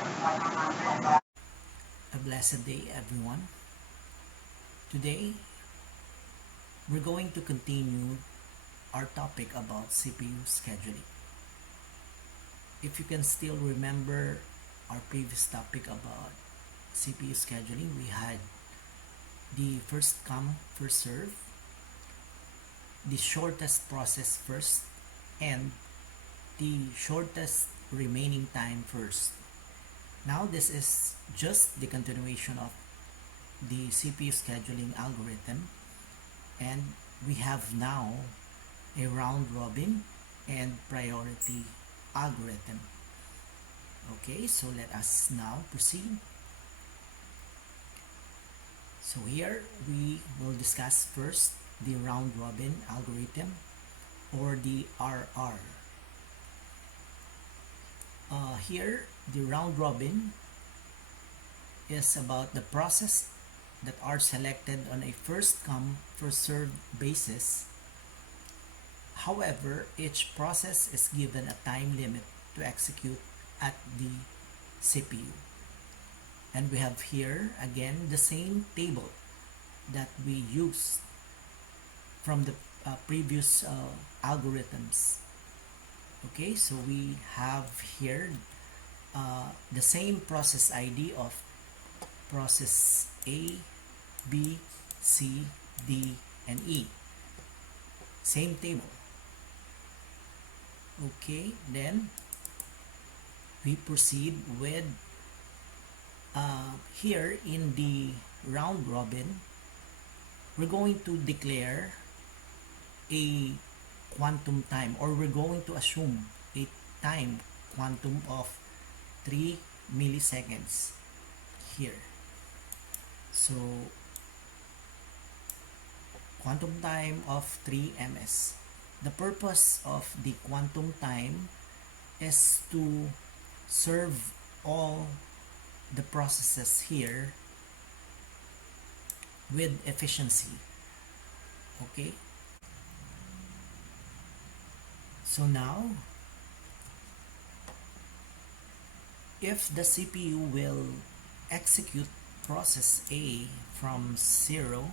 A blessed day, everyone. Today, we're going to continue our topic about CPU scheduling. If you can still remember our previous topic about CPU scheduling, we had the first come, first serve, the shortest process first, and the shortest remaining time first. Now, this is just the continuation of the CPU scheduling algorithm, and we have now a round robin and priority algorithm. Okay, so let us now proceed. So here we will discuss first the round robin algorithm, or the RR. Here, the round robin is about the process that are selected on a first come, first served basis. However, each process is given a time limit to execute at the CPU. And we have here again the same table that we used from the previous algorithms. Okay, so we have here the same process ID of process A, B, C, D, and E. Same table. Okay, then we proceed with here in the round robin, we're going to declare a quantum time, or we're going to assume a time quantum of 3 milliseconds here. So quantum time of 3 ms. The purpose of the quantum time is to serve all the processes here with efficiency. Okay, so now if the CPU will execute process A from 0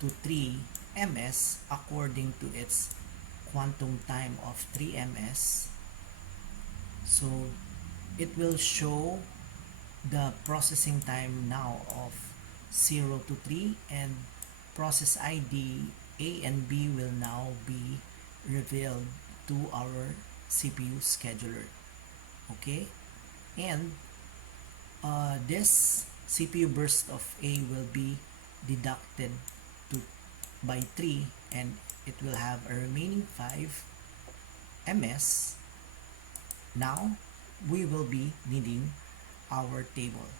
to 3 ms according to its quantum time of 3 ms, so it will show the processing time now of 0 to 3, and process ID A and B will now be revealed to our CPU scheduler. Okay, and this CPU burst of A will be deducted by 3, and it will have a remaining 5 ms. Now we will be needing our table.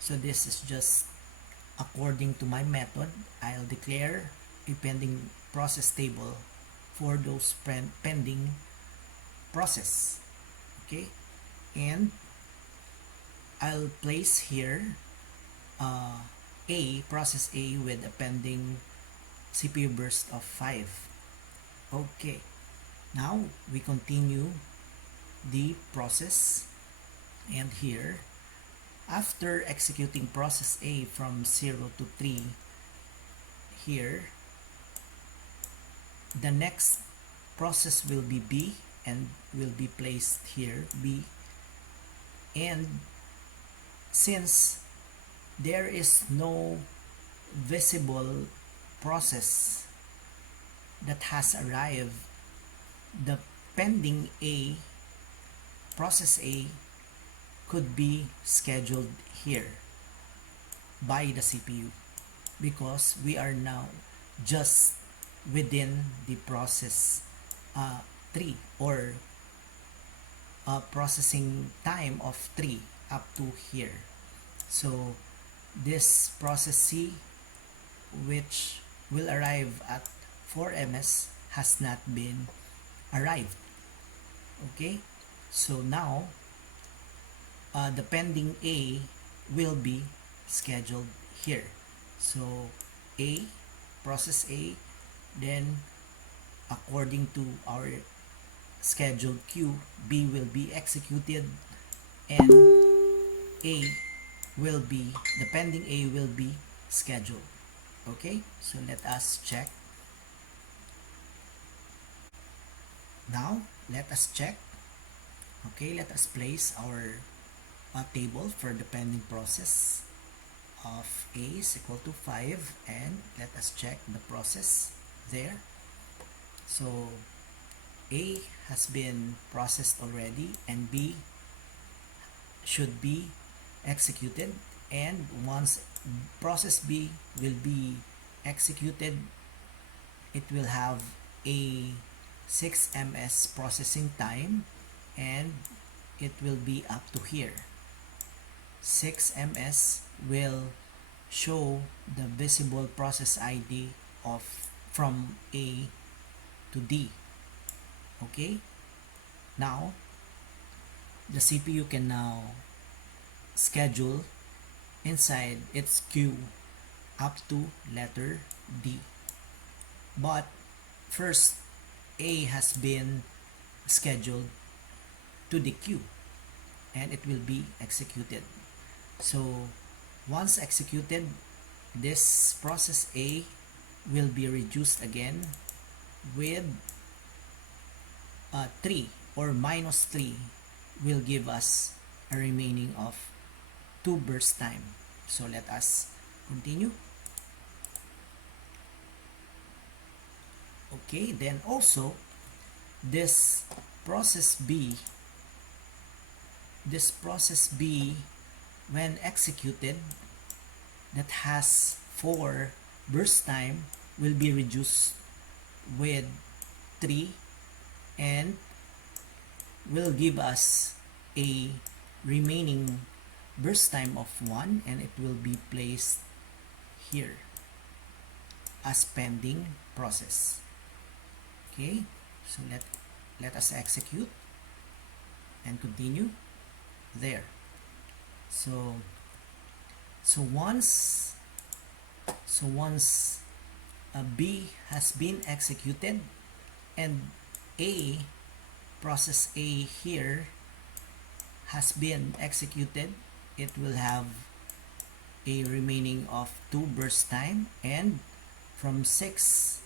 So this is just according to my method. I'll declare a pending process table for those pending process. Okay, and I'll place here process A with a pending CPU burst of 5. Okay, now we continue the process, and here after executing process A from 0 to 3, here the next process will be B and will be placed here, B. And since there is no visible process that has arrived, the pending A, process A, could be scheduled here by the CPU, because we are now just within the process 3, or processing time of 3 up to here. So this process C, which will arrive at 4 ms, has not been arrived. Okay, so now the pending A will be scheduled here. So A, process A, then according to our scheduled queue, B will be executed, and A will be, the pending A will be scheduled. Okay, so let us check. Now, let us check. Okay, let us place our table for the pending process of A is equal to 5, and let us check the process there. So A has been processed already and B should be executed, and once process B will be executed, it will have a 6 ms processing time, and it will be up to here. 6 ms will show the visible process ID of from A to D. Okay, now the CPU can now schedule inside its queue up to letter D. But first, A has been scheduled to the queue and it will be executed. So once executed, this process A will be reduced again with 3 or minus 3 will give us a remaining of 2 burst time. So let us continue. Okay, then also this process B when executed, that has 4 burst time, will be reduced with 3 and will give us a remaining burst time of 1, and it will be placed here as pending process. Okay, so let us execute and continue there. So once B has been executed and process A here has been executed, it will have a remaining of 2 burst time, and from 6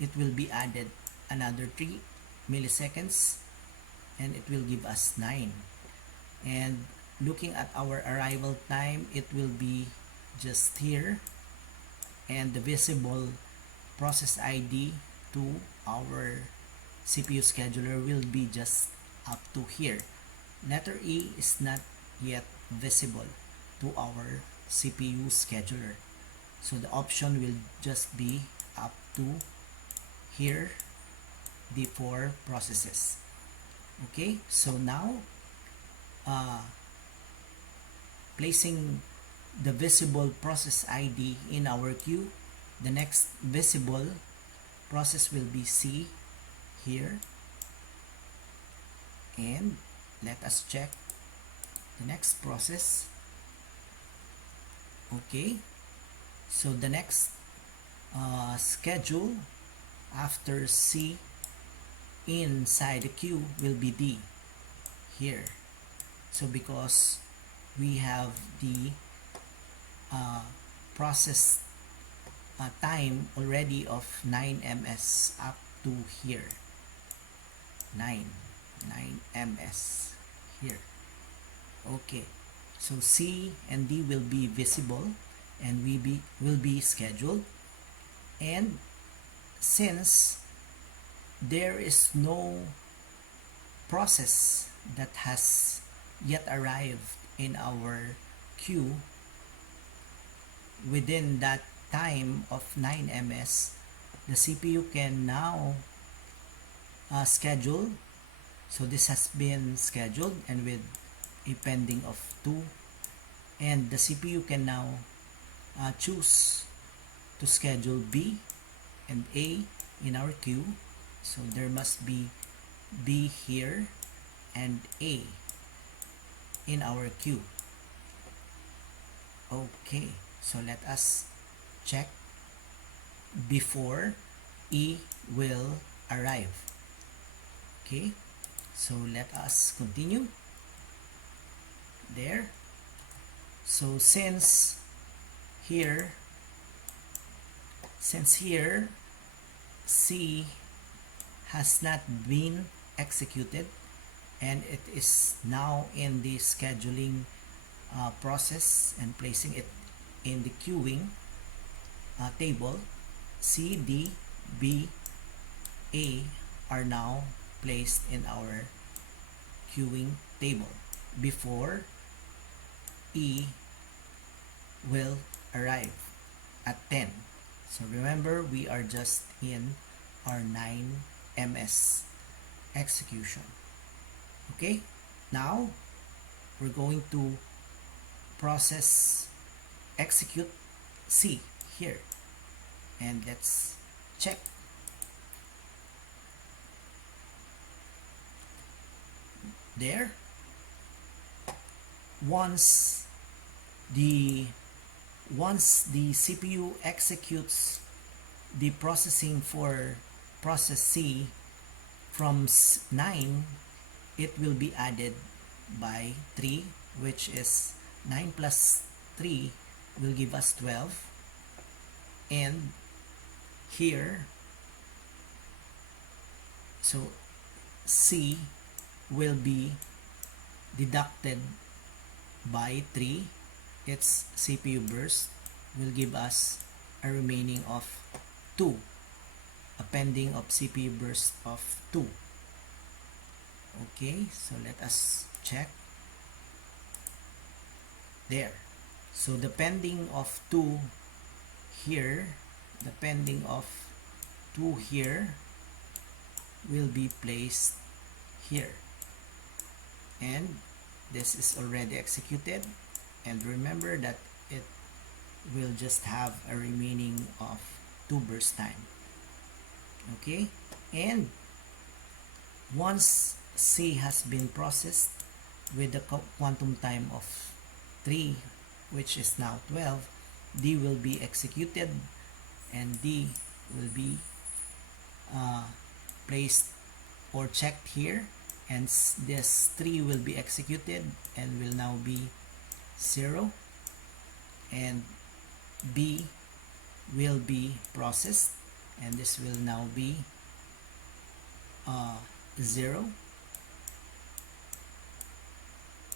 it will be added another 3 milliseconds, and it will give us 9. And looking at our arrival time, it will be just here, and the visible process ID to our CPU scheduler will be just up to here. Letter E is not yet visible to our CPU scheduler, so the option will just be up to here, the 4 processes. Okay, so now placing the visible process ID in our queue, the next visible process will be C here, and let us check the next process. Okay, so the next schedule after C inside the queue will be D here. So because we have the process time already of 9 ms up to here, 9 ms here. Okay, so C and D will be visible and will be scheduled, and since there is no process that has yet arrived in our queue within that time of 9 ms, the CPU can now schedule. So this has been scheduled and with a pending of 2, and the CPU can now choose to schedule B and A in our queue. So there must be B here and A in our queue. Okay, so let us check before E will arrive. Okay, so let us continue there. So here since here C has not been executed and it is now in the scheduling process and placing it in the queuing table, C, D, B, A are now placed in our queuing table before E will arrive at 10. So remember, we are just in our 9ms execution. Okay, now we're going to execute C here, and let's check. There, once the CPU executes the processing for process C from 9, it will be added by 3, which is 9 plus 3 will give us 12, and here, so C will be deducted by 3. Its CPU burst will give us a remaining of 2, a pending of CPU burst of 2. Okay, so let us check. There. So the pending of 2 here, will be placed here. And this is already executed. And remember that it will just have a remaining of 2 burst time. Okay? And once C has been processed with the quantum time of 3, which is now 12, D will be executed, and D will be placed or checked here, and this 3 will be executed and will now be 0, and B will be processed, and this will now be 0.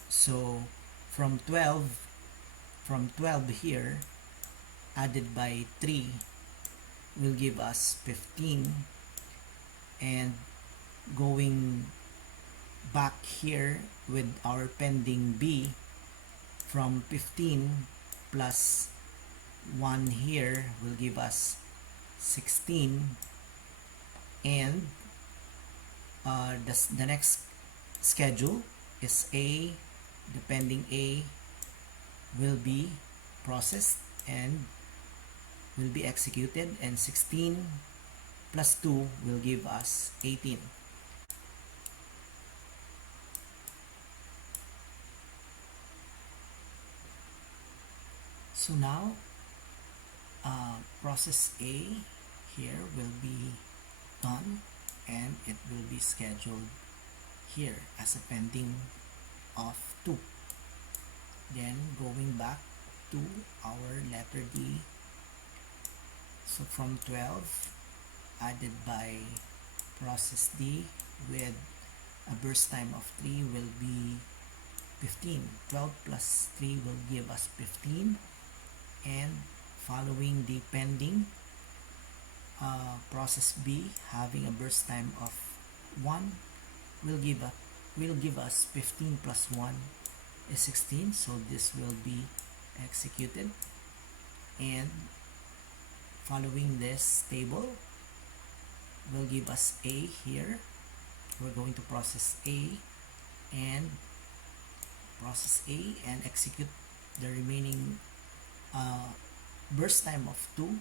So from 12 here added by 3 will give us 15, and going back here with our pending B, from 15 plus 1 here will give us 16, and the next schedule is A. The pending A will be processed and will be executed, and 16 plus 2 will give us 18. So now process A here will be done, and it will be scheduled here as a pending of 2. Then going back to our letter D, so from 12 added by process D with a burst time of 3 will be 15. 12 plus 3 will give us 15, and following the pending process B having a burst time of 1 will give us 15 plus 1 is 16, so this will be executed, and following this table will give us A here. We're going to process A and execute the remaining burst time of 2.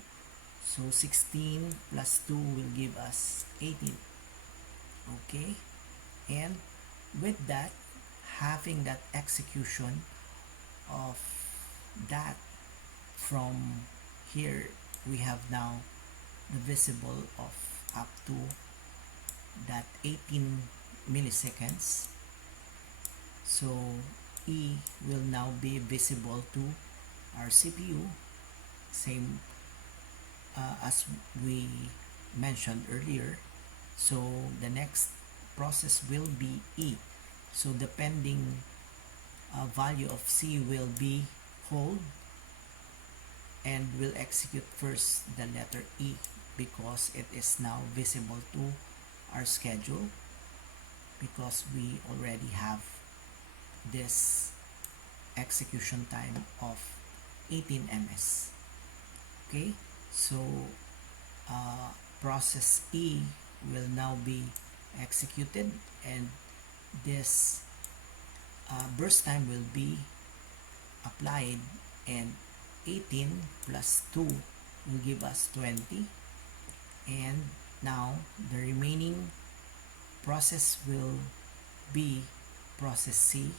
So 16 plus 2 will give us 18. Okay, and with that, having that execution of that from here, we have now the visible of up to that 18 milliseconds. So E will now be visible to our CPU, same as we mentioned earlier. So the next process will be E. So the pending value of C will be hold, and will execute first the letter E because it is now visible to our schedule, because we already have this execution time of 18 ms. Okay, so process E will now be executed, and this burst time will be applied, and 18 plus 2 will give us 20, and now the remaining process will be process C,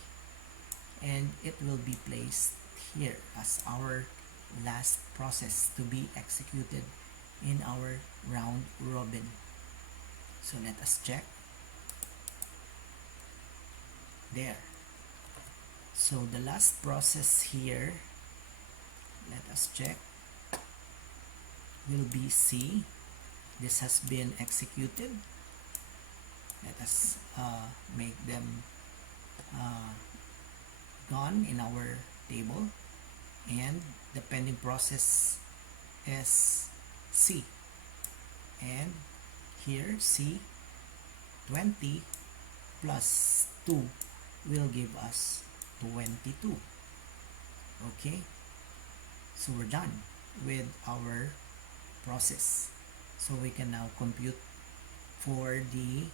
and it will be placed here as our last process to be executed in our round robin. So let us check. There. So the last process here, let us check, will be C. This has been executed. Let us make them gone in our table, and the pending process is C, and here C 20 plus 2 will give us 22. Okay, so we're done with our process. So we can now compute for the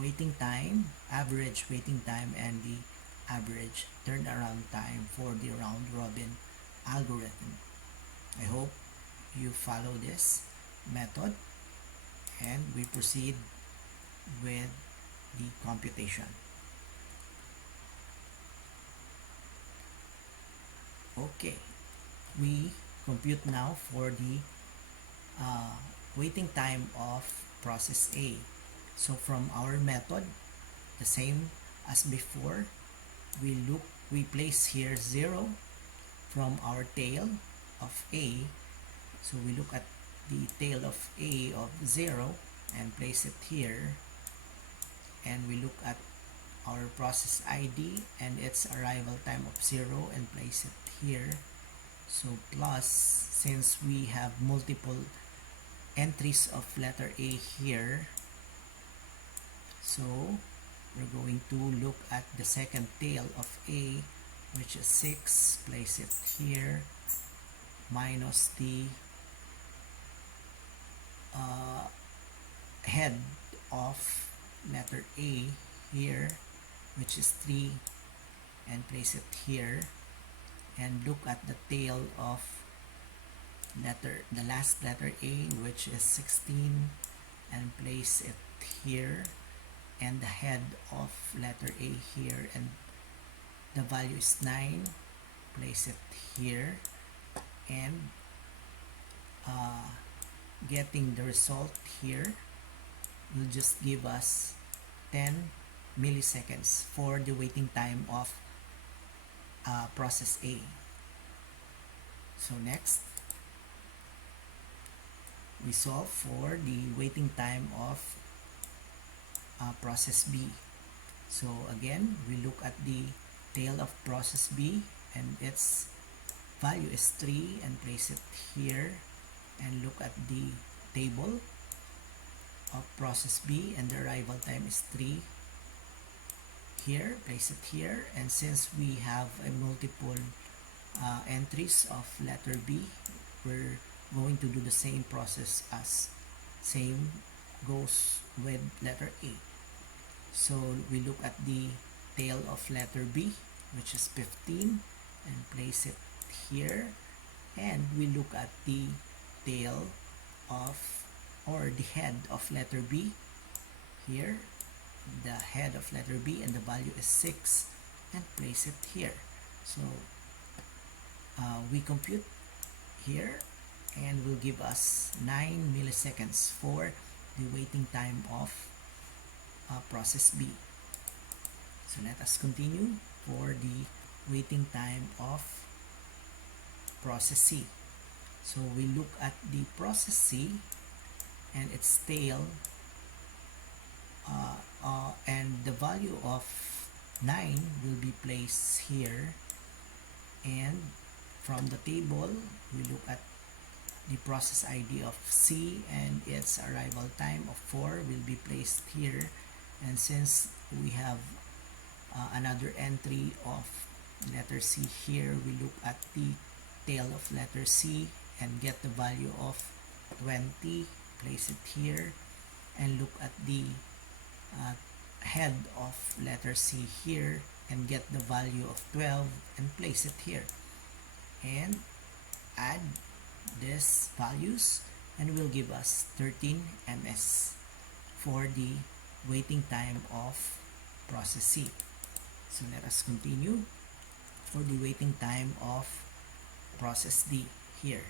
waiting time, average waiting time, and the average turnaround time for the round robin algorithm. I hope you follow this method, and we proceed with the computation. Okay, we compute now for the waiting time of process A. So from our method, the same as before, we place here 0 from our tail of A. So we look at the tail of A of 0 and place it here, and we look at our process ID and its arrival time of 0 and place it here. So plus, since we have multiple entries of letter A here, so we're going to look at the second tail of A, which is 6, place it here, minus the head of letter A here, which is 3, and place it here, and look at the tail of the last letter A, which is 16, and place it here, and the head of letter A here, and the value is 9, place it here, and getting the result here will just give us 10 milliseconds for the waiting time of process A. So next, we solve for the waiting time of process B. So again, we look at the tail of process B, and its value is 3, and place it here, and look at the table of process B, and the arrival time is 3 here, place it here, and since we have a multiple entries of letter B, we're going to do the same process as same goes with letter A. So we look at the tail of letter B, which is 15, and place it here, and we look at the tail of, or the head of letter B here, the head of letter B, and the value is 6, and place it here. So we compute here, and will give us 9 milliseconds for the waiting time of process B. So let us continue for the waiting time of process C. So we look at the process C and its tail, and the value of 9 will be placed here, and from the table we look at the process ID of C and its arrival time of 4 will be placed here. And since we have another entry of letter C here, we look at the tail of letter C and get the value of 20, place it here, and look at the head of letter C here and get the value of 12 and place it here, and add these values and will give us 13 ms for the waiting time of process C. So let us continue for the waiting time of process D here.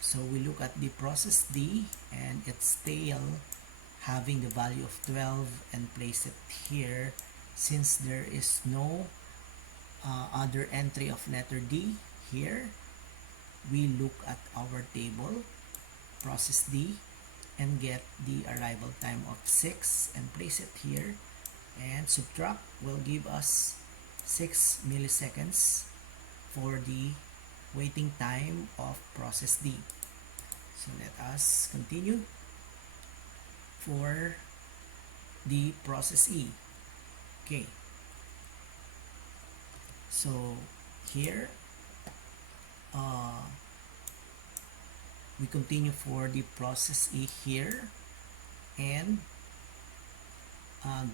So we look at the process D and its tail having the value of 12 and place it here. Since there is no other entry of letter D here, we look at our table process D and get the arrival time of 6 and place it here, and subtract will give us 6 milliseconds for the waiting time of process D. So let us continue for the process E. Okay, so here we continue for the process E here and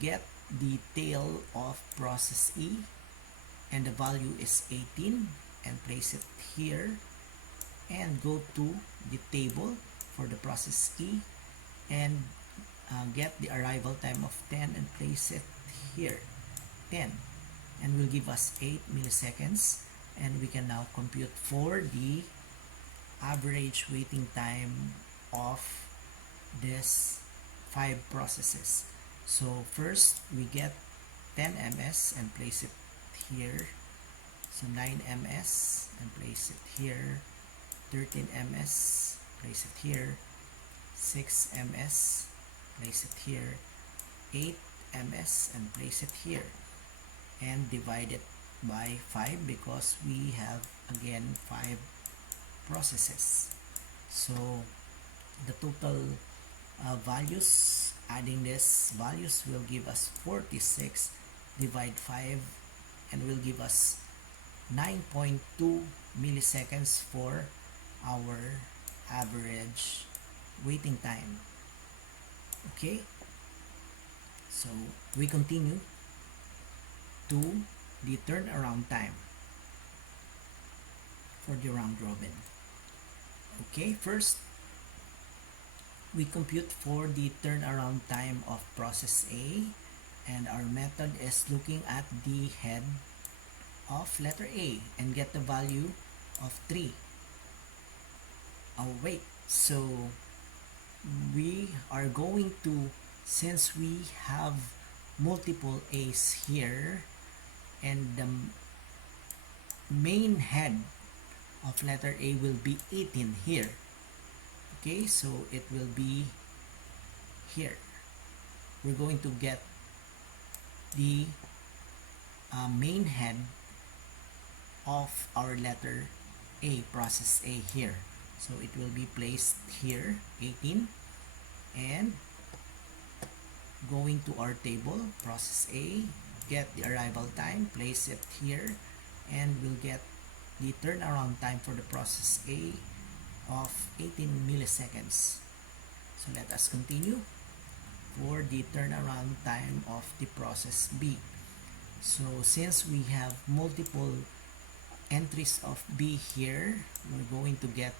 get the tail of process E, and the value is 18 and place it here, and go to the table for the process E and get the arrival time of 10 and place it here, 10, and will give us 8 milliseconds. And we can now compute for the average waiting time of this 5 processes. So first we get 10 ms and place it here, so 9 ms and place it here, 13 ms, place it here, 6 ms, place it here, 8 ms and place it here, and divide it by 5 because we have again 5 processes. So the total values, adding these values will give us 46, divide 5 and will give us 9.2 milliseconds for our average waiting time. Okay, so we continue to the turnaround time for the round robin. Okay, first we compute for the turnaround time of process A, and our method is looking at the head of letter A and get the value of 3. Oh wait, so we are going to, since we have multiple A's here and the main head of letter A will be 18 here, okay, so it will be here. We're going to get the main head of our letter A, process A here, so it will be placed here, 18, and going to our table process A, get the arrival time, place it here, and we'll get the turnaround time for the process A of 18 milliseconds. So let us continue for the turnaround time of the process B. So since we have multiple entries of B here, we're going to get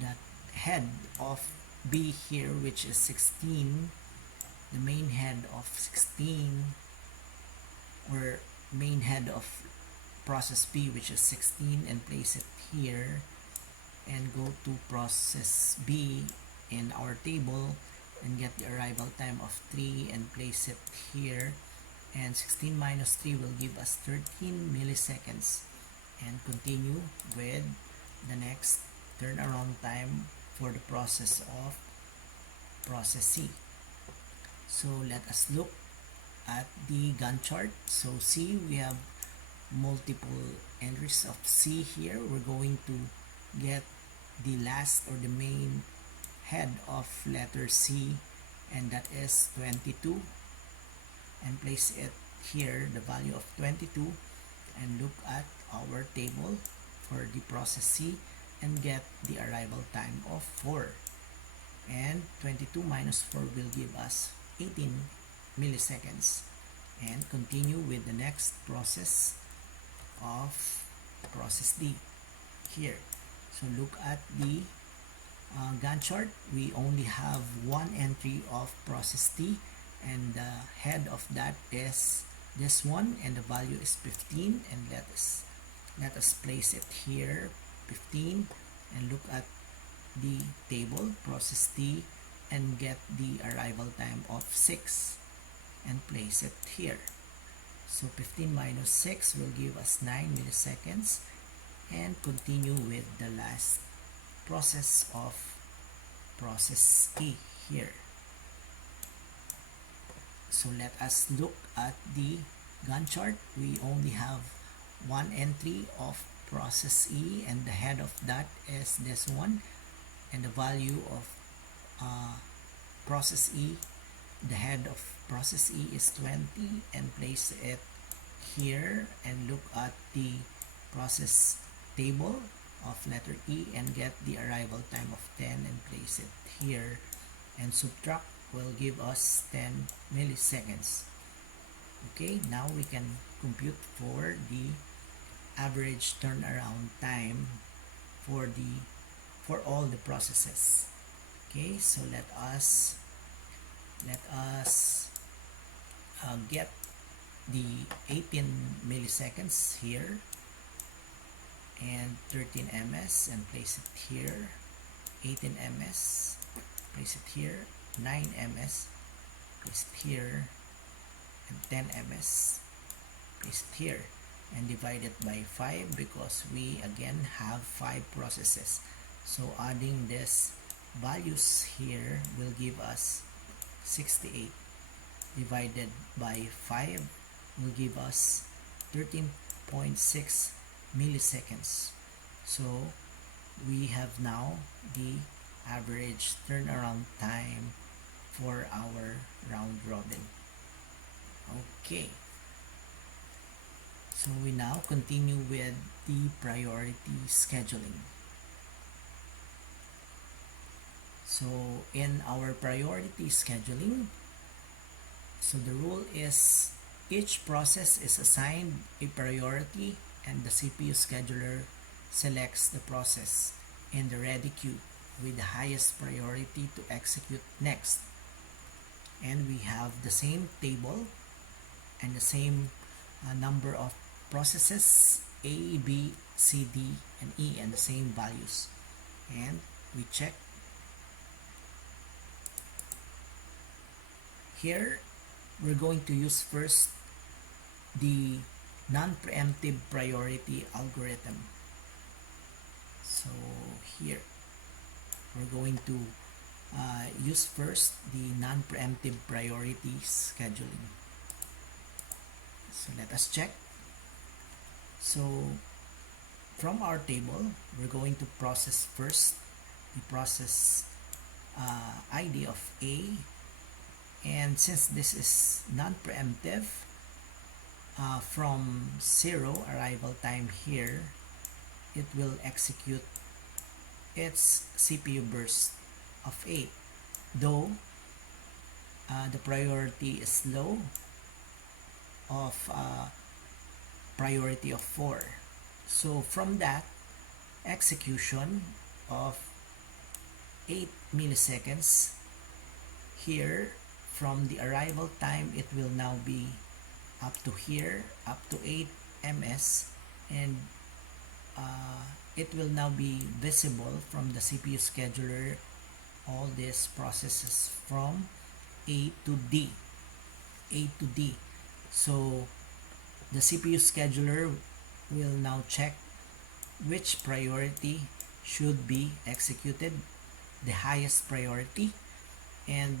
that head of B here, which is 16, the main head of 16, or main head of process B, which is 16, and place it here, and go to process B in our table and get the arrival time of 3 and place it here, and 16 minus 3 will give us 13 milliseconds, and continue with the next turnaround time for the process of process C. So let us look at the Gantt chart. So C, we have multiple entries of C here. We're going to get the last or the main head of letter C, and that is 22, and place it here, the value of 22, and look at our table for the process C and get the arrival time of 4. And 22 minus 4 will give us 18 milliseconds. And continue with the next process of process D here. So look at the Gantt chart. We only have one entry of process D, and the head of that is this one, and the value is 15, and let us place it here, 15, and look at the table process D and get the arrival time of 6 and place it here. So 15 minus 6 will give us 9 milliseconds, and continue with the last process of process E here. So let us look at the Gantt chart. We only have one entry of process E, and the head of that is this one, and the value of process E, the head of process E is 20, and place it here, and look at the process table of letter E and get the arrival time of 10 and place it here, and subtract will give us 10 milliseconds. Okay, now we can compute for the average turnaround time for all the processes. Okay, so let us get the 18 milliseconds here, and 13 ms, and place it here, 18 ms, place it here, 9 ms, place it here, and 10 ms, place it here, and divide it by 5 because we again have 5 processes. So adding this values here will give us 68, divided by 5 will give us 13.6 milliseconds. So we have now the average turnaround time for our round robin. Okay, so we now continue with the priority scheduling. So in our priority scheduling, so the rule is each process is assigned a priority, and the CPU scheduler selects the process in the ready queue with the highest priority to execute next. And we have the same table and the same number of processes, A, B, C, D, and E, and the same values. And we check here. We're going to use first the non-preemptive priority algorithm. So here we're going to use first the non-preemptive priority scheduling. So let us check. So from our table, we're going to process first the process ID of A, and since this is non-preemptive, from 0 arrival time here, it will execute its CPU burst of 8, though the priority is low of priority of 4. So from that execution of 8 milliseconds here, from the arrival time, it will now be up to here, up to 8 ms, and it will now be visible from the CPU scheduler all these processes from A to D. So the CPU scheduler will now check which priority should be executed, the highest priority, and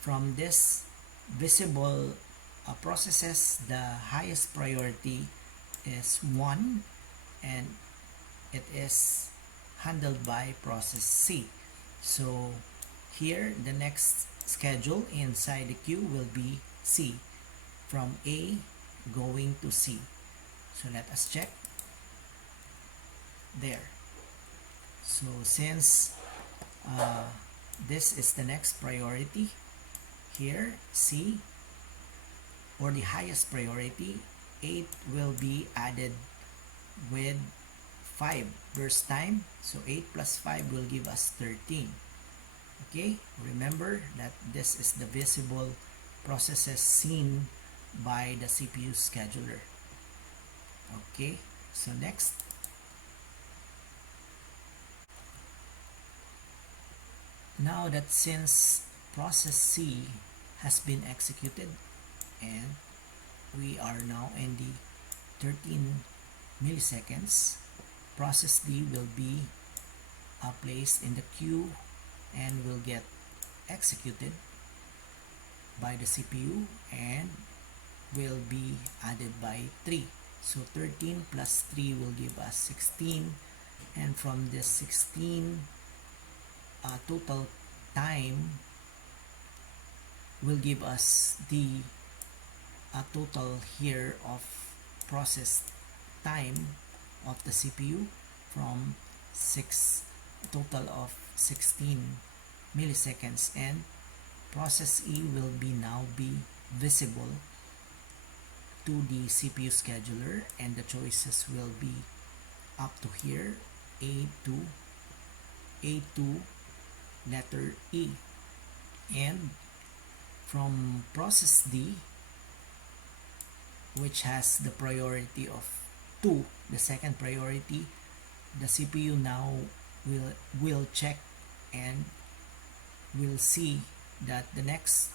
from this visible processes, the highest priority is 1, and it is handled by process C. So here the next schedule inside the queue will be C, from A going to C. So let us check there. So since this is the next priority, here C, or the highest priority, 8 will be added with 5 burst time. So 8 plus 5 will give us 13. Okay, remember that this is the visible processes seen by the CPU scheduler. Okay, so next, now that since process C has been executed and we are now in the 13 milliseconds, process D will be placed in the queue and will get executed by the CPU and will be added by 3. So 13 plus 3 will give us 16, and from this 16 total time will give us the total here of process time of the CPU from total of 16 milliseconds, and process E will be now be visible to the CPU scheduler, and the choices will be up to here, A2 letter E, and from process D, which has the priority of 2, the second priority, the CPU now will check and will see that the next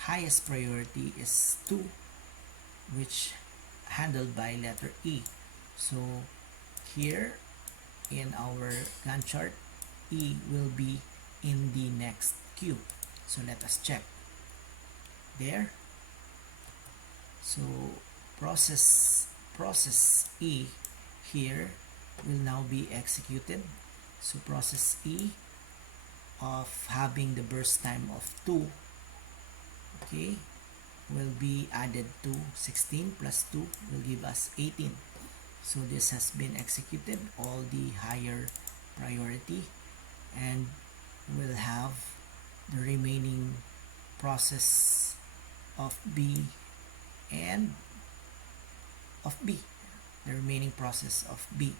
highest priority is 2, which handled by letter E. So here in our Gantt chart, E will be in the next queue. So let us check there. So process E here will now be executed. So process E of having the burst time of 2, okay, will be added to 16 plus 2 will give us 18. So this has been executed, all the higher priority, and we'll have the remaining process of B and of B, the remaining process of B.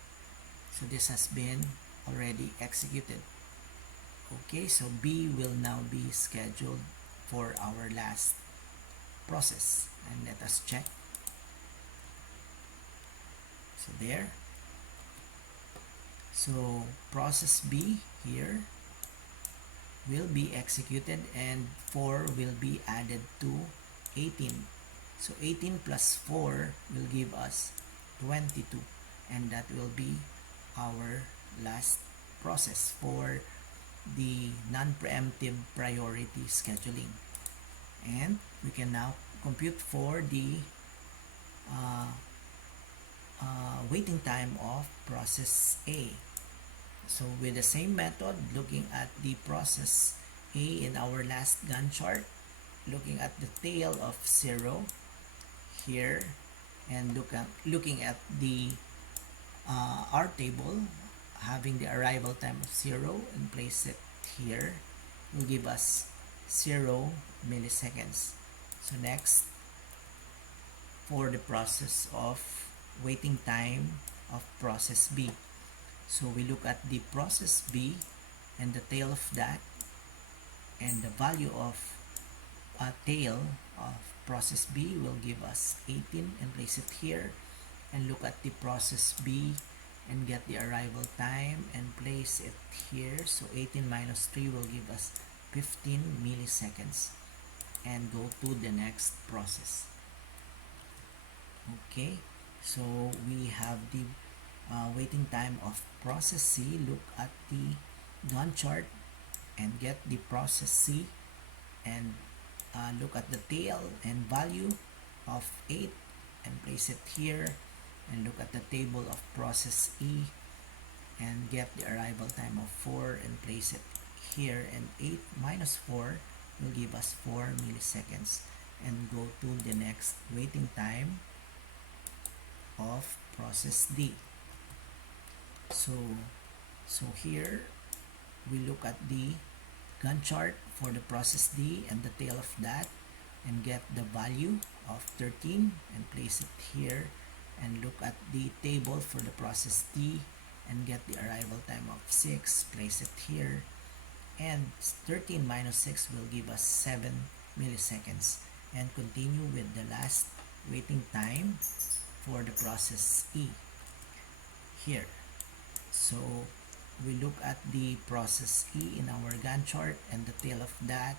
So this has been already executed. Okay, so B will now be scheduled for our last process, and let us check. So there, so process B here will be executed, and 4 will be added to 18. So 18 plus 4 will give us 22, and that will be our last process for the non-preemptive priority scheduling. And we can now compute for the waiting time of process A. So with the same method, looking at the process A in our last Gantt chart, looking at the tail of 0 here, and looking at the R table, having the arrival time of 0 and place it here, will give us 0 milliseconds. So next, for the process of waiting time of process B. So we look at the process B and the tail of that, and the value of a tail of process B will give us 18, and place it here, and look at the process B and get the arrival time and place it here. So 18 minus 3 will give us 15 milliseconds, and go to the next process. Okay, so we have the waiting time of process C. Look at the Gantt chart and get the process C, and look at the tail and value of 8 and place it here, and look at the table of process E and get the arrival time of 4 and place it here, and 8 minus 4 will give us 4 milliseconds, and go to the next waiting time of process D. So here we look at the Gantt chart for the process D and the tail of that, and get the value of 13 and place it here, and look at the table for the process D and get the arrival time of 6, place it here, and 13 minus 6 will give us 7 milliseconds, and continue with the last waiting time for the process E here. So we look at the process E in our Gantt chart and the tail of that,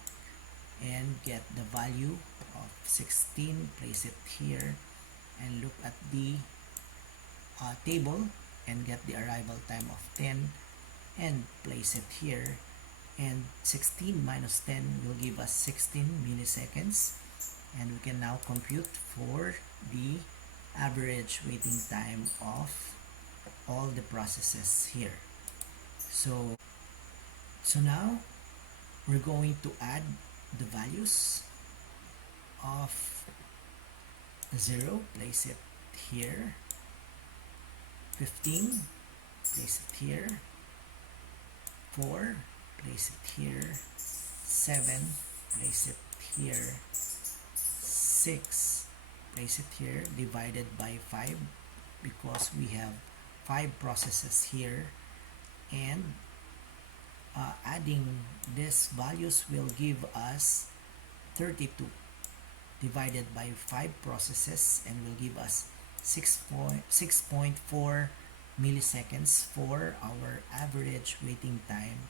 and get the value of 16, place it here, and look at the table and get the arrival time of 10 and place it here, and 16 minus 10 will give us 16 milliseconds, and we can now compute for the average waiting time of all the processes here. So now we're going to add the values of 0, place it here, 15, place it here, 4, place it here, 7, place it here, 6, place it here, divided by 5 because we have 5 processes here, and adding these values will give us 32 divided by 5 processes, and will give us 6.4 milliseconds for our average waiting time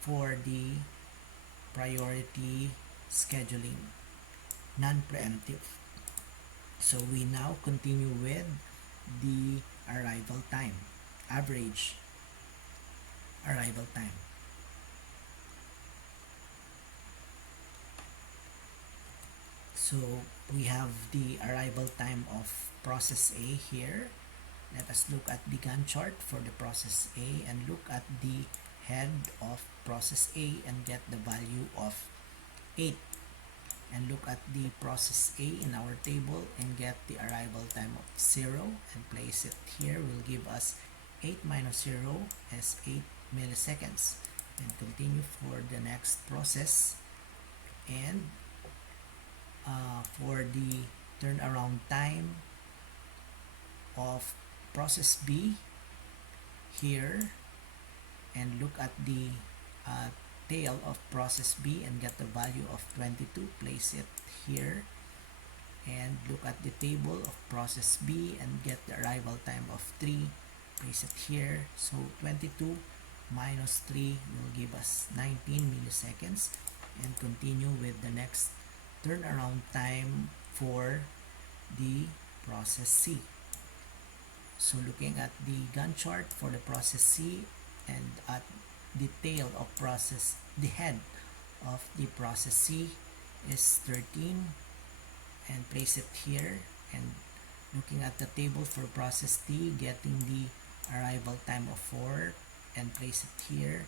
for the priority scheduling non-preemptive. So we now continue with the arrival time, average arrival time. So we have the arrival time of process A here. Let us look at the Gantt chart for the process A and look at the head of process A and get the value of 8. And look at the process A in our table and get the arrival time of 0 and place it here. Will give us 8 minus 0 as 8 milliseconds. And continue for the next process. And for the turnaround time of process B here, and look at the tail of process B and get the value of 22, place it here, and look at the table of process B and get the arrival time of 3, place it here. So 22 minus 3 will give us 19 milliseconds, and continue with the next turnaround time for the process C. So looking at the Gantt chart for the process C and at the tail of process, the head of the process C is 13, and place it here, and looking at the table for process D, getting the arrival time of 4 and place it here.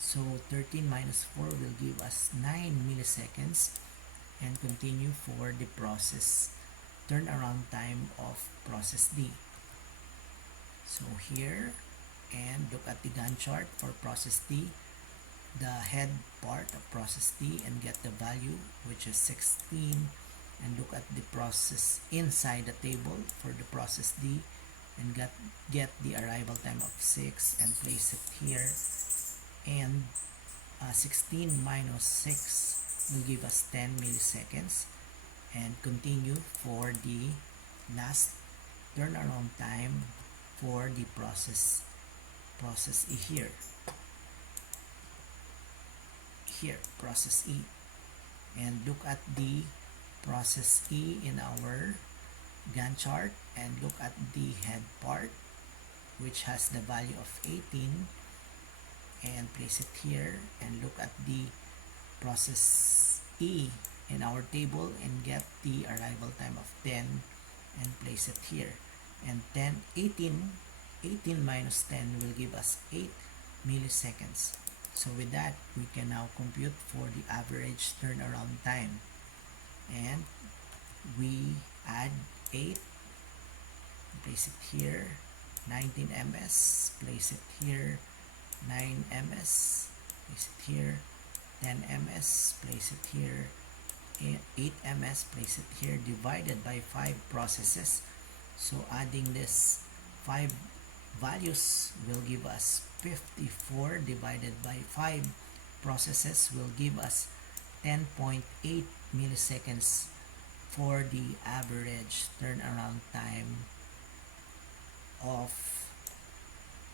So 13 minus 4 will give us 9 milliseconds, and continue for the process turnaround time of process D. So here, and look at the Gantt chart for process D, the head part of process D, and get the value, which is 16, and look at the process inside the table for the process D and get the arrival time of 6 and place it here, and 16 minus 6 will give us 10 milliseconds, and continue for the last turnaround time for the process E here, process E, and look at the process E in our Gantt chart and look at the head part, which has the value of 18, and place it here, and look at the process E in our table and get the arrival time of 10 and place it here. And 18 minus 10 will give us 8 milliseconds. So with that, we can now compute for the average turnaround time. And we add 8, place it here, 19 ms, place it here, 9 ms, place it here, 10 ms, place it here, 8 ms, place it here, divided by 5 processes. So adding this 5 values will give us 54 divided by 5 processes will give us 10.8 milliseconds for the average turnaround time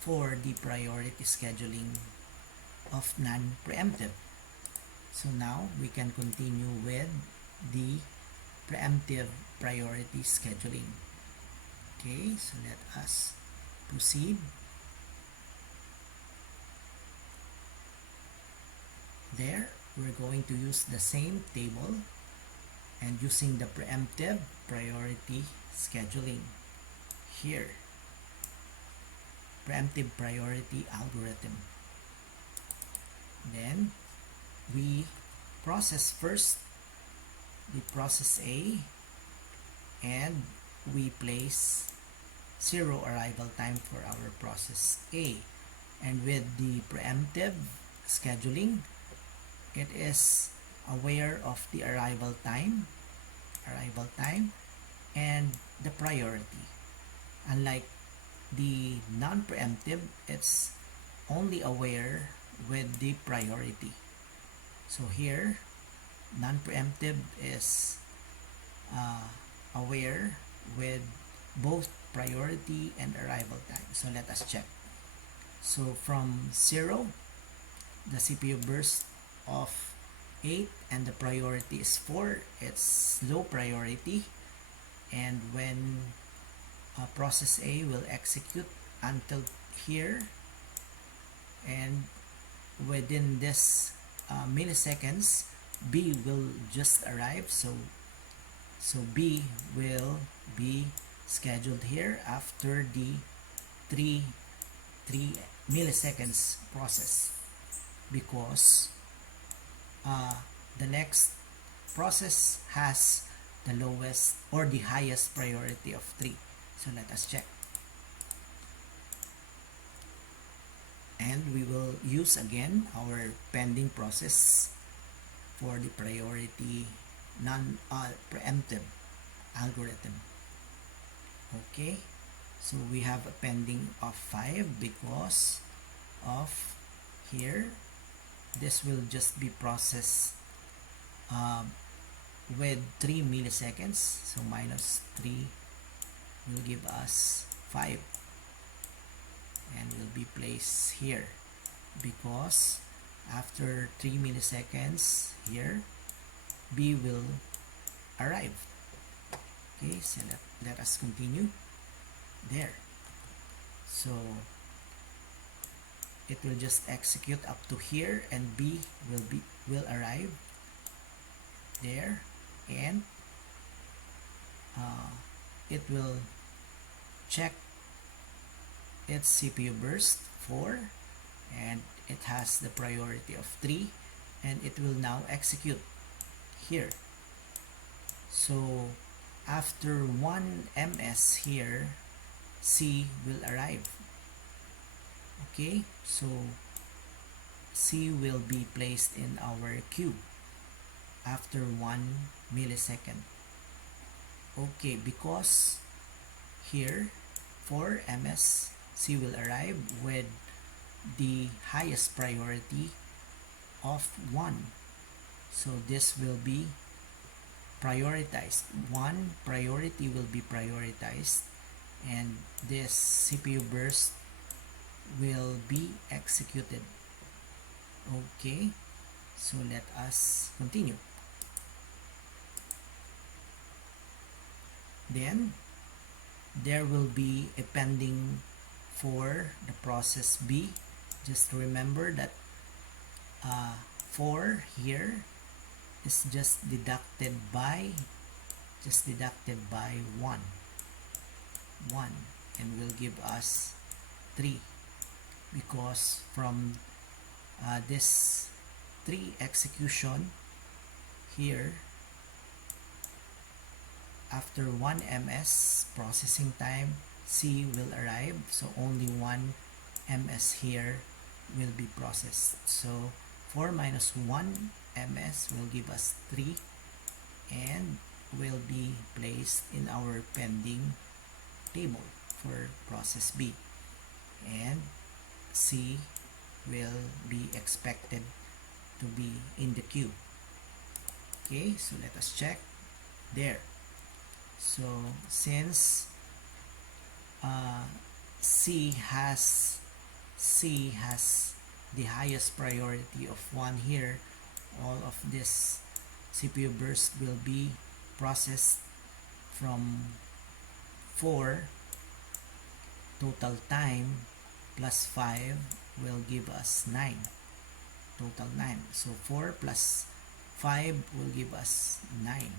for the priority scheduling of non-preemptive. So now we can continue with the preemptive priority scheduling. Okay, so let us proceed. There, we're going to use the same table and using the preemptive priority scheduling here. Preemptive priority algorithm. Then we process first the process A and we place 0 arrival time for our process A. And with the preemptive scheduling, it is aware of the arrival time and the priority. Unlike the non-preemptive, it's only aware with the priority. So here, non-preemptive is aware with both priority and arrival time. So let us check. So from 0, the CPU burst of 8 and the priority is 4, it's low priority. And when process A will execute until here, and within this milliseconds, B will just arrive. So B will be scheduled here after the 3 milliseconds process, because the next process has the lowest or the highest priority of 3. So let us check. And we will use again our pending process for the priority non-preemptive algorithm. Okay, so we have a pending of 5 because of here. This will just be processed with 3 milliseconds. So minus 3 will give us 5 and will be placed here because after 3 milliseconds here, B will arrive. Okay, so let us continue there. So it will just execute up to here and B will arrive there, and it will check its CPU burst 4 and it has the priority of 3, and it will now execute here. So after 1 ms here, C will arrive. Okay, so C will be placed in our queue after 1 millisecond. Okay, because here 4 ms, C will arrive with the highest priority of 1. So this will be prioritized. 1 priority will be prioritized, and this CPU burst will be executed. Okay, so let us continue. Then there will be a pending for the process B. Just remember that 4 here is just deducted by 1 and will give us 3, because from this 3 execution here, after 1 ms processing time, C will arrive, so only 1 ms here will be processed. So 4 minus 1 ms will give us 3 and will be placed in our pending table for process B, and C will be expected to be in the queue. Okay, so let us check there. So since C has the highest priority of 1 here, all of this CPU burst will be processed from 4. Total time plus 5 will give us 9. Total 9. So 4 plus 5 will give us 9.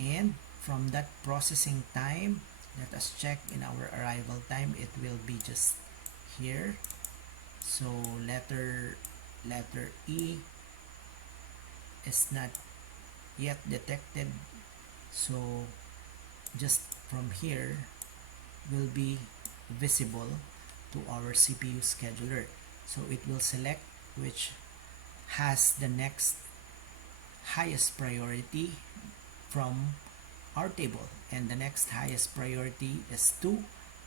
And from that processing time, let us check in our arrival time. It will be just here. So letter E is not yet detected. So just from here will be visible to our CPU scheduler. So it will select which has the next highest priority from our table, and the next highest priority is 2,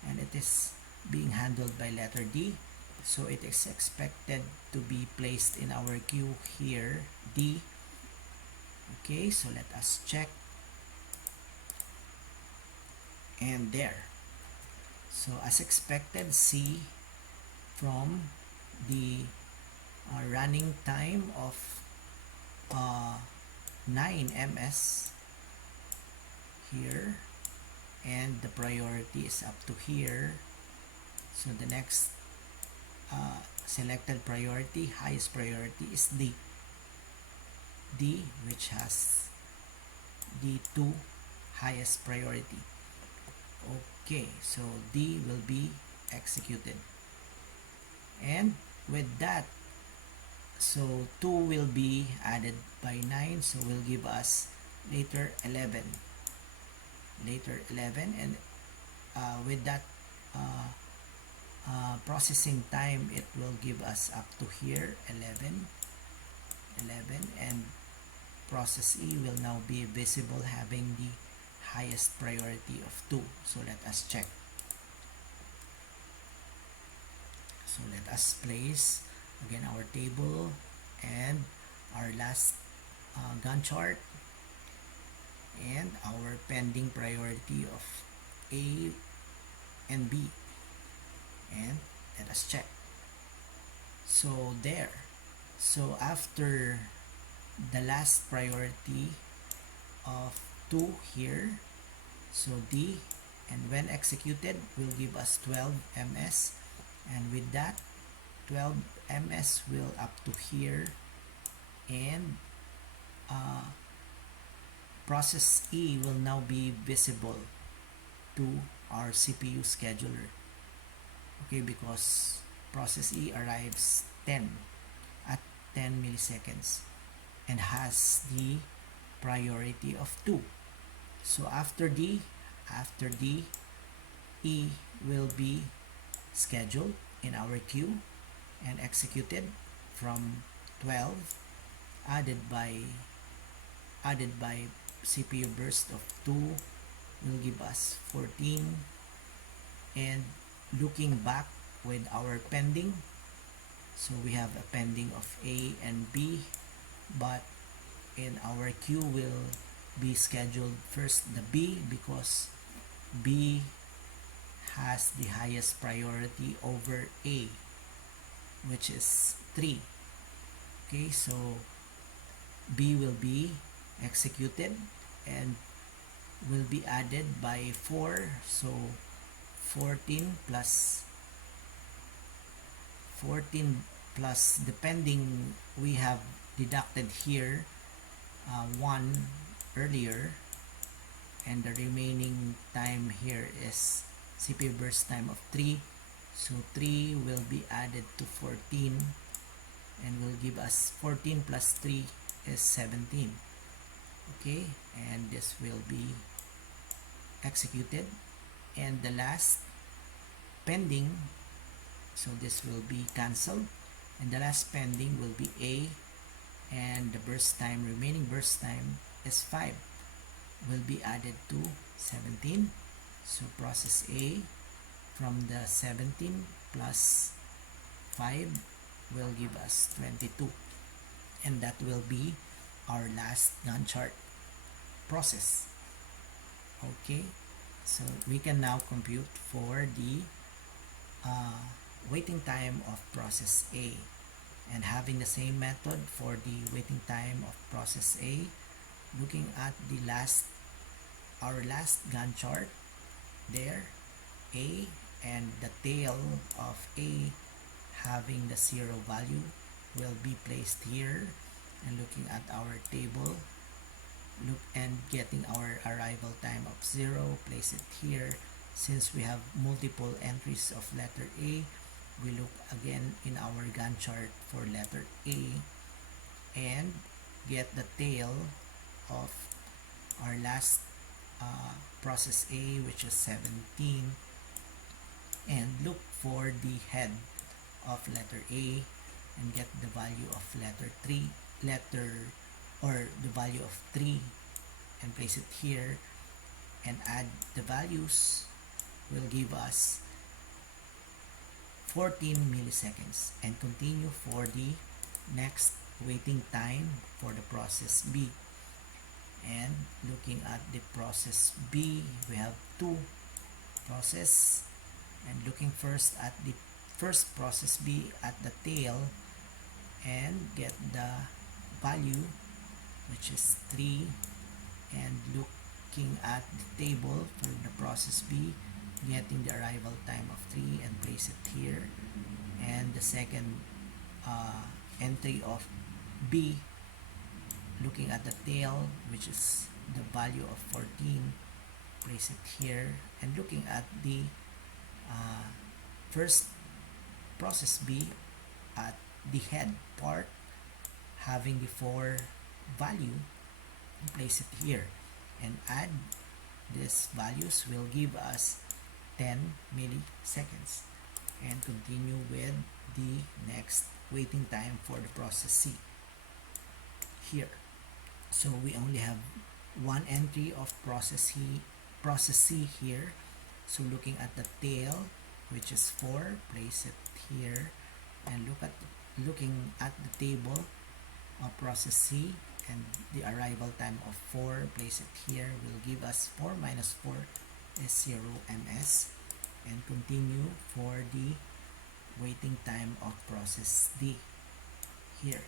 and it is being handled by letter D. So it is expected to be placed in our queue here, D. Okay, so let us check. And there. So as expected, C from the running time of 9 ms here, and the priority is up to here. So the next selected priority, highest priority, is D, which has the 2 highest priority. Okay, so D will be executed, and with that, so 2 will be added by 9, so will give us later 11, and with that processing time, it will give us up to here 11, and process E will now be visible, having the highest priority of 2. So let us check. So let us place again our table and our last Gantt chart and our pending priority of A and B, and let us check. So there. So after the last priority of 2 here, so D, and when executed will give us 12 ms, and with that 12 ms will up to here, and process E will now be visible to our CPU scheduler. Okay, because process E arrives at 10 milliseconds and has the priority of 2. So after D, E will be scheduled in our queue and executed from 12, added by CPU burst of 2 will give us 14. And looking back with our pending, so we have a pending of A and B, but in our queue will be scheduled first the B, because B has the highest priority over A, which is 3. Okay, so B will be executed, and will be added by 4. So 14 plus 14 plus, depending, we have deducted here 1 earlier, and the remaining time here is CPU burst time of 3. So 3 will be added to 14 and will give us 14 plus 3 is 17. Okay, and this will be executed, and the last pending, so this will be cancelled, and the last pending will be A, and the burst time, remaining burst time is 5, will be added to 17. So process A from the 17 plus 5 will give us 22, and that will be our last Gantt chart process. Okay, so we can now compute for the waiting time of process A, and having the same method for the waiting time of process A, looking at the our last Gantt chart there, A, and the tail of A having the 0 value will be placed here, and looking at our table, look and getting our arrival time of 0, place it here. Since we have multiple entries of letter A, we look again in our Gantt chart for letter A and get the tail of our last process A, which is 17, and look for the head of letter A and get the value of the value of 3 and place it here, and add the values, will give us 14 milliseconds, and continue for the next waiting time for the process B. And looking at the process B, we have 2 process, and looking first at the first process B at the tail, and get the value, which is 3, and looking at the table for the process B, getting the arrival time of 3 and place it here, and the second entry of B, looking at the tail, which is the value of 14, place it here, and looking at the first process B at the head part having the 4 value, place it here, and add these values, will give us 10 milliseconds, and continue with the next waiting time for the process C here. So we only have one entry of process C here. So looking at the tail, which is 4, place it here, and looking at the table of process C and the arrival time of 4, place it here, will give us 4 minus 4 is 0 ms, and continue for the waiting time of process D here.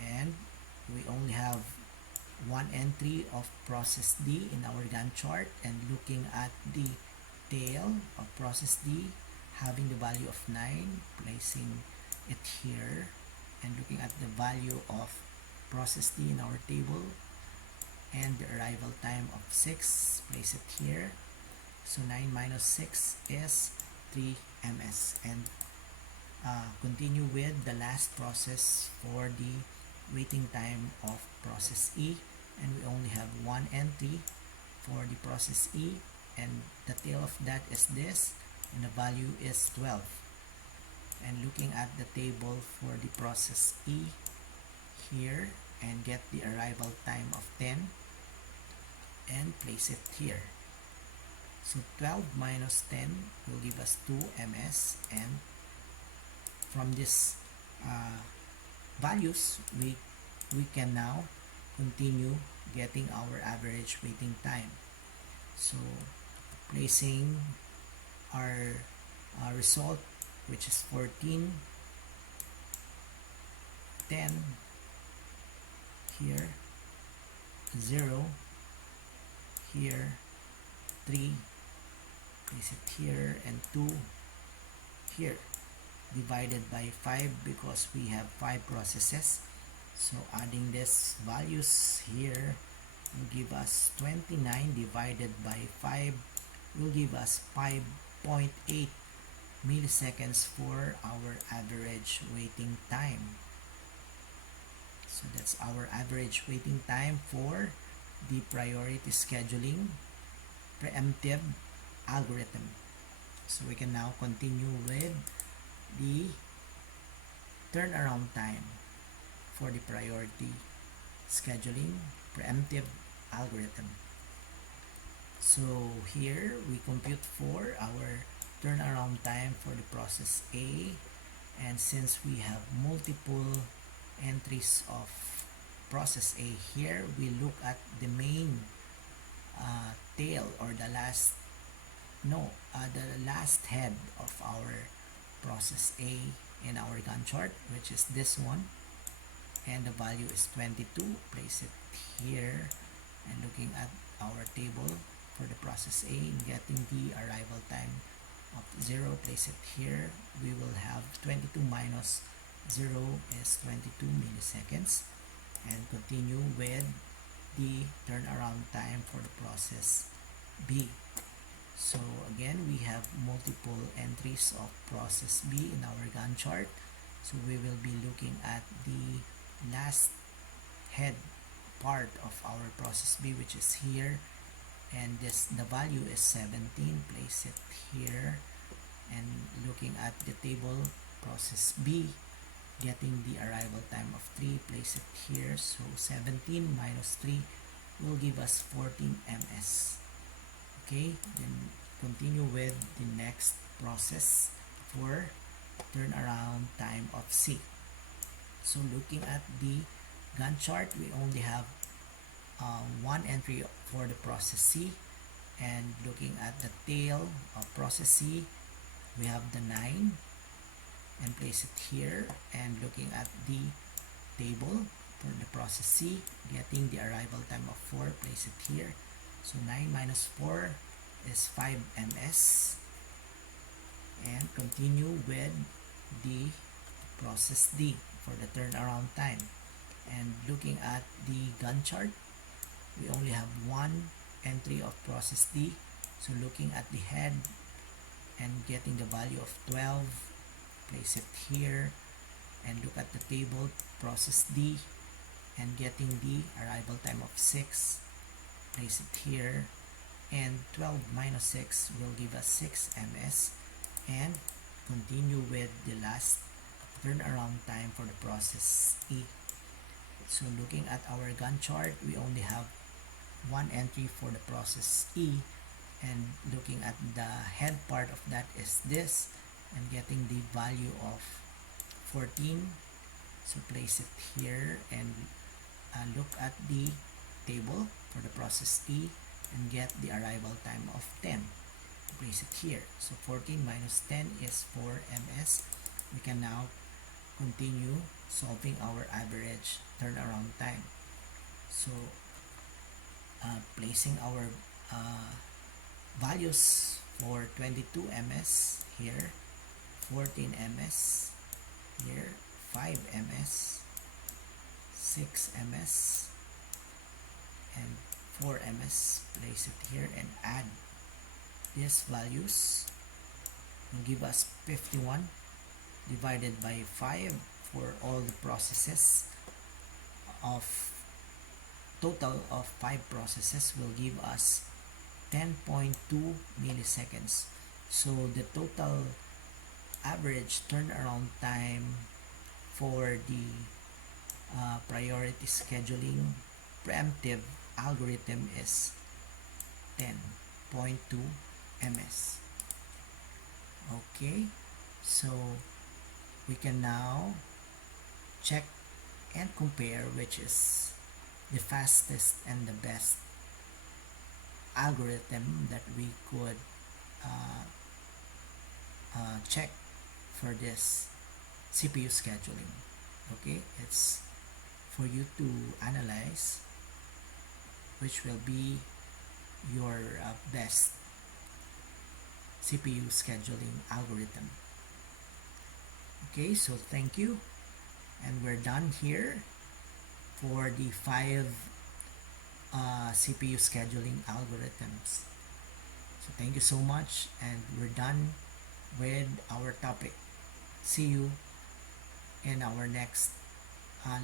And we only have one entry of process D in our Gantt chart, and looking at the tail of process D having the value of 9, placing it here, and looking at the value of process D in our table and the arrival time of 6, place it here. So 9 minus 6 is 3 ms, and continue with the last process for the waiting time of process E, and we only have one entry for the process E, and the tail of that is this, and the value is 12. And looking at the table for the process E here, and get the arrival time of 10 and place it here. So 12 minus 10 will give us 2 ms, and from this values we can now continue getting our average waiting time. So placing our result, which is 14, 10 here, 0 here, 3, place it here, and 2 here, divided by 5 because we have 5 processes. So adding these values here will give us 29 divided by 5 will give us 5.8 milliseconds for our average waiting time. So that's our average waiting time for the priority scheduling preemptive algorithm. So we can now continue with the turnaround time for the priority scheduling preemptive algorithm. So here we compute for our turnaround time for the process A, and since we have multiple entries of process A here, we look at the main tail, or the last head of our process A in our Gantt chart, which is this one, and the value is 22. Place it here, and looking at our table for the process A and getting the arrival time of 0, place it here. We will have 22 minus 0 is 22 milliseconds, and continue with the turnaround time for the process B. So again, we have multiple entries of process B in our Gantt chart. So we will be looking at the last head part of our process B, which is here, and the value is 17. Place it here, and looking at the table process B, getting the arrival time of 3, place it here. So 17 minus 3 will give us 14 ms. Okay, then continue with the next process for turnaround time of C. So looking at the Gantt chart, we only have one entry for the process C, and looking at the tail of process C, we have the 9, and place it here, and looking at the table for the process C, getting the arrival time of 4, place it here. So 9 minus 4 is 5 ms, and continue with the process D for the turnaround time. And looking at the Gantt chart, we only have one entry of process D. So looking at the head and getting the value of 12, place it here, and look at the table process D and getting the arrival time of 6, place it here, and 12 minus 6 will give us 6 ms, and continue with the last turnaround time for the process E. So looking at our Gantt chart, we only have one entry for the process E, and looking at the head part of that is this, and getting the value of 14. So place it here, and look at the table for the process E and get the arrival time of 10. Place it here. So 14 minus 10 is 4 ms. We can now continue solving our average turnaround time. So placing our values for 22 ms here, 14 ms here, 5 ms, 6 ms, and 4 ms. Place it here and add these values will give us 51 divided by 5 for all the processes. Of total of 5 processes will give us 10.2 milliseconds. So the total average turnaround time for the priority scheduling preemptive algorithm is 10.2 ms. Okay, so we can now check and compare which is the fastest and the best algorithm that we could check for this CPU scheduling. Okay, it's for you to analyze which will be your best CPU scheduling algorithm. Okay, so thank you. And we're done here for the 5 CPU scheduling algorithms. So thank you so much, and we're done with our topic. See you in our next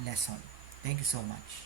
lesson. Thank you so much.